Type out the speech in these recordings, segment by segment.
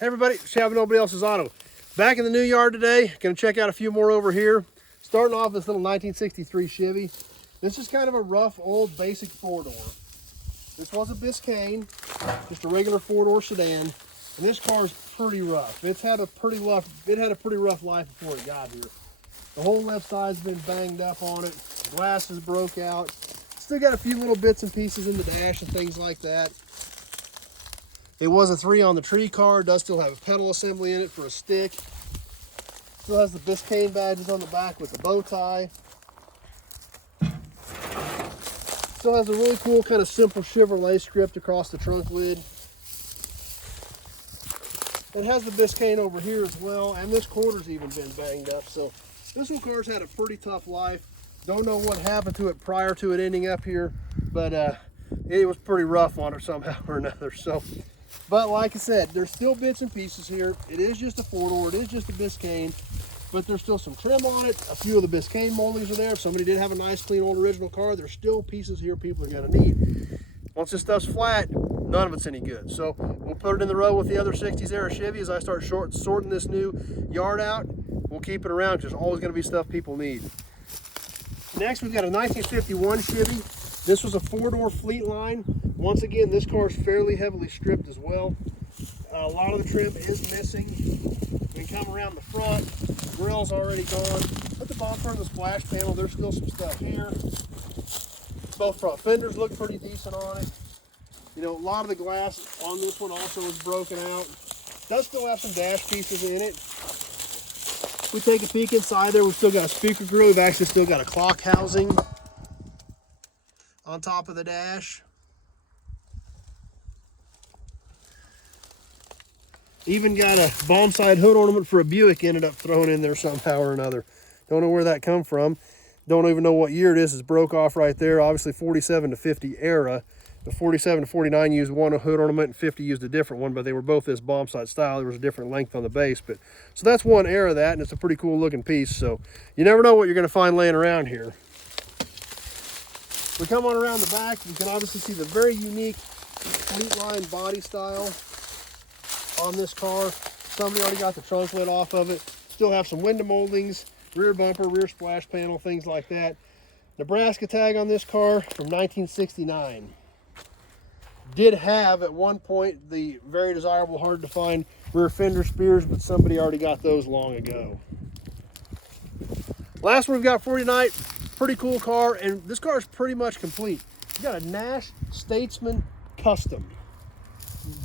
Hey everybody, Chevy Nobody Else's Auto. Back in the new yard today, gonna check out a few more over here. Starting off this little 1963 Chevy. This is kind of a rough, old, basic four-door. This was a Biscayne, just a regular four-door sedan. And this car is pretty rough. It had a pretty rough life before it got here. The whole left side's been banged up on it. Glasses broke out. Still got a few little bits and pieces in the dash and things like that. It was a 3 on the tree car. Does still have a pedal assembly in it for a stick. Still has the Biscayne badges on the back with the bow tie. Still has a really cool kind of simple Chevrolet script across the trunk lid. It has the Biscayne over here as well, and this quarter's even been banged up. So this one car's had a pretty tough life. Don't know what happened to it prior to it ending up here, but it was pretty rough on her somehow or another. So, but like I said, there's still bits and pieces here. It is just a four-door, it is just a Biscayne, but there's still some trim on it. A few of the Biscayne moldings are there. If somebody did have a nice, clean, old original car, there's still pieces here people are gonna need. Once this stuff's flat, none of it's any good. So we'll put it in the row with the other 60s era Chevy as I start sorting this new yard out. We'll keep it around because there's always gonna be stuff people need. Next, we've got a 1951 Chevy. This was a four-door Fleetline. Once again, this car is fairly heavily stripped as well. A lot of the trim is missing. We can come around the front. The grill's already gone. At the bumper and the splash panel, there's still some stuff here. Both front fenders look pretty decent on it. You know, a lot of the glass on this one also is broken out. Does still have some dash pieces in it. We take a peek inside there. We've still got a speaker grill. We've actually still got a clock housing on top of the dash. Even got a bomb side hood ornament for a Buick ended up thrown in there somehow or another. Don't know where that come from. Don't even know what year it is. It's broke off right there. Obviously 47 to 50 era. The 47 to 49 used one hood ornament and 50 used a different one, but they were both this bomb sight style. There was a different length on the base, but so that's one era of that, and it's a pretty cool looking piece. So you never know what you're going to find laying around here. We come on around the back. You can obviously see the very unique Fleetline body style on this car. Somebody already got the trunk lid off of it. Still have some window moldings, rear bumper, rear splash panel, things like that. Nebraska tag on this car from 1969. Did have at one point the very desirable, hard to find rear fender spears, but somebody already got those long ago. Last one we've got for you tonight, pretty cool car, and this car is pretty much complete. You got a Nash Statesman Custom.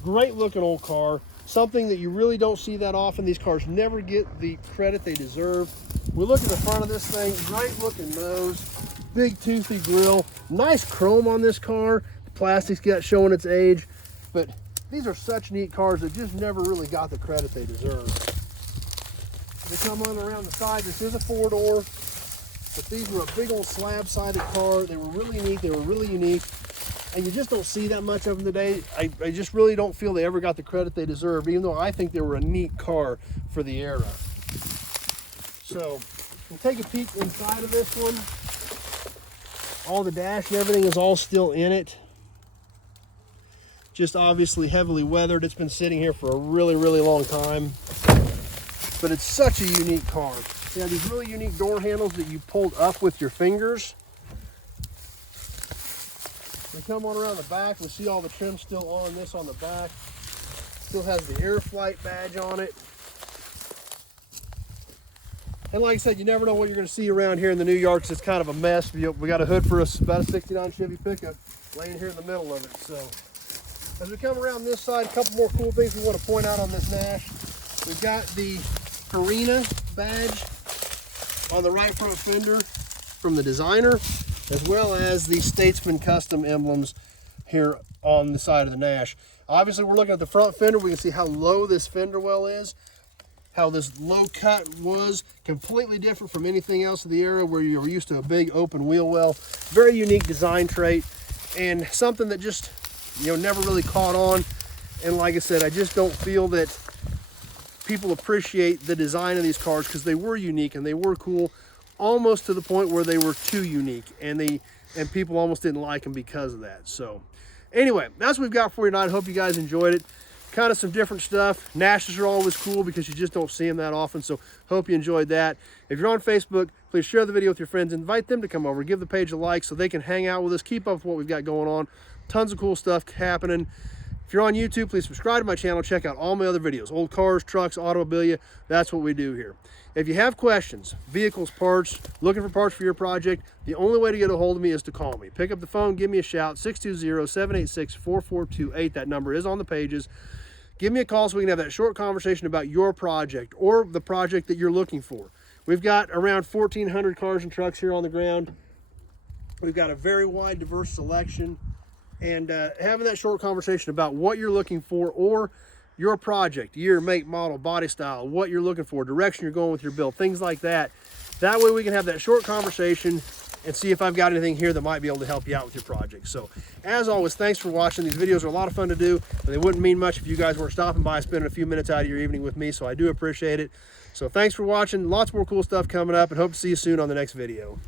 Great looking old car, something that you really don't see that often. These cars never get the credit they deserve. We look at the front of this thing, great looking nose, big toothy grille, nice chrome on this car. Plastic's got showing its age, but these are such neat cars that just never really got the credit they deserve. They come on around the side. This is a four-door, but these were a big old slab-sided car. They were really neat. They were really unique, and you just don't see that much of them today. I just really don't feel they ever got the credit they deserved, even though I think they were a neat car for the era. So we'll take a peek inside of this one. All the dash and everything is all still in it. Just obviously heavily weathered. It's been sitting here for a really, really long time. But it's such a unique car. You have these really unique door handles that you pulled up with your fingers. We come on around the back. We see all the trim still on this on the back. Still has the air flight badge on it. And like I said, you never know what you're going to see around here in the new yard because it's kind of a mess. We got a hood for about a 69 Chevy pickup laying here in the middle of it. So as we come around this side, a couple more cool things we want to point out on this Nash. We've got the Arena badge on the right front fender from the designer, as well as the Statesman Custom emblems here on the side of the Nash. Obviously, we're looking at the front fender. We can see how low this fender well is, how this low cut was completely different from anything else of the era where you were used to a big open wheel well. Very unique design trait and something that just, you know, never really caught on. And like I said, I just don't feel that people appreciate the design of these cars because they were unique and they were cool, almost to the point where they were too unique, and people almost didn't like them because of that. So anyway, that's what we've got for you tonight. I hope you guys enjoyed it. kind of some different stuff. Nashes are always cool because you just don't see them that often, so hope you enjoyed that. If you're on Facebook, please share the video with your friends. Invite them to come over. Give the page a like so they can hang out with us, keep up with what we've got going on. Tons of cool stuff happening. If you're on YouTube, please subscribe to my channel. Check out all my other videos. Old cars, trucks, automobilia. That's what we do here. If you have questions, vehicles, parts, looking for parts for your project, the only way to get a hold of me is to call me. Pick up the phone, give me a shout, 620-786-4428. That number is on the pages. Give me a call so we can have that short conversation about your project or the project that you're looking for. We've got around 1,400 cars and trucks here on the ground. We've got a very wide, diverse selection. And having that short conversation about what you're looking for or your project, year, make, model, body style, what you're looking for, direction you're going with your build, things like that. That way we can have that short conversation and see if I've got anything here that might be able to help you out with your project. So as always, thanks for watching. These videos are a lot of fun to do, and they wouldn't mean much if you guys weren't stopping by, spending a few minutes out of your evening with me, so I do appreciate it. So thanks for watching. Lots more cool stuff coming up, and hope to see you soon on the next video.